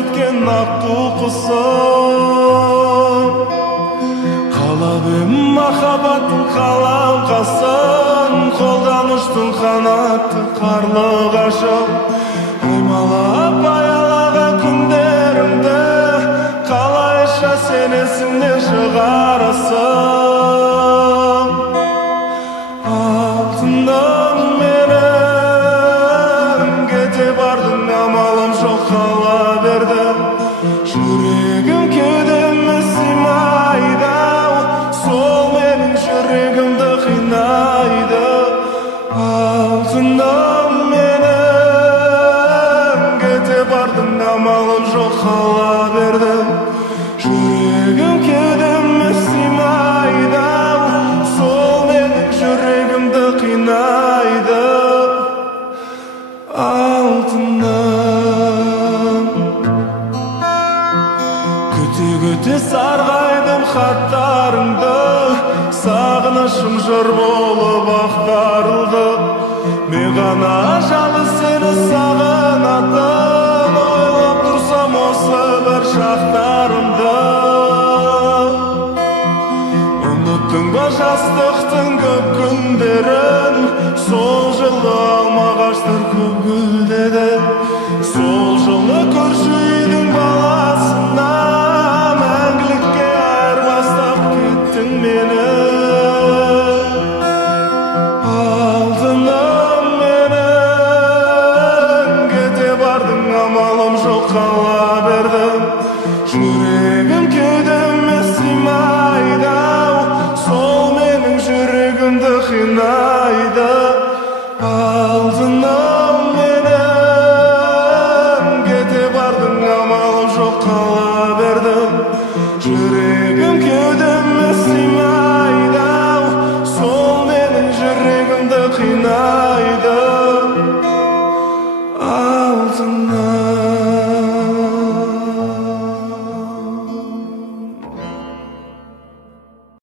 өткен ақ құсым. Қалабым махаббаттың қаламқасын, қолдан ұштың қанатты қарлығашым. Аймалап аялаған күндерімді қалайша сен есіңнен шығарасың. Алтыным менің, кете бардың, амалым жоқ, қала бердім. Жүрегім кеудеме сыймайды, сол менің жүрегімді қинайды. Алтыным менің, кете бардың, амалым жоқ, қала бердім. Жүрегім кеудеме сыймайды, сол менің жүрегімді қинайды. Алтыным, күте-күте сарғайдым хаттарыңды, сағынышым жыр болып ақтарылды. Мен ғана жалғыз сені сағынатын, ойлап тұрсам осы бір шақтарымды. Ұмыттың ба жастықтың көп күндерін, сол жылы алмағаштар көп гүлдеді. Сол жылы көрші үйдің баласына мәңгілікке айырбастап кеттің мені. Алтыным менің, кете бардың, амалым жоқ, қала бердім.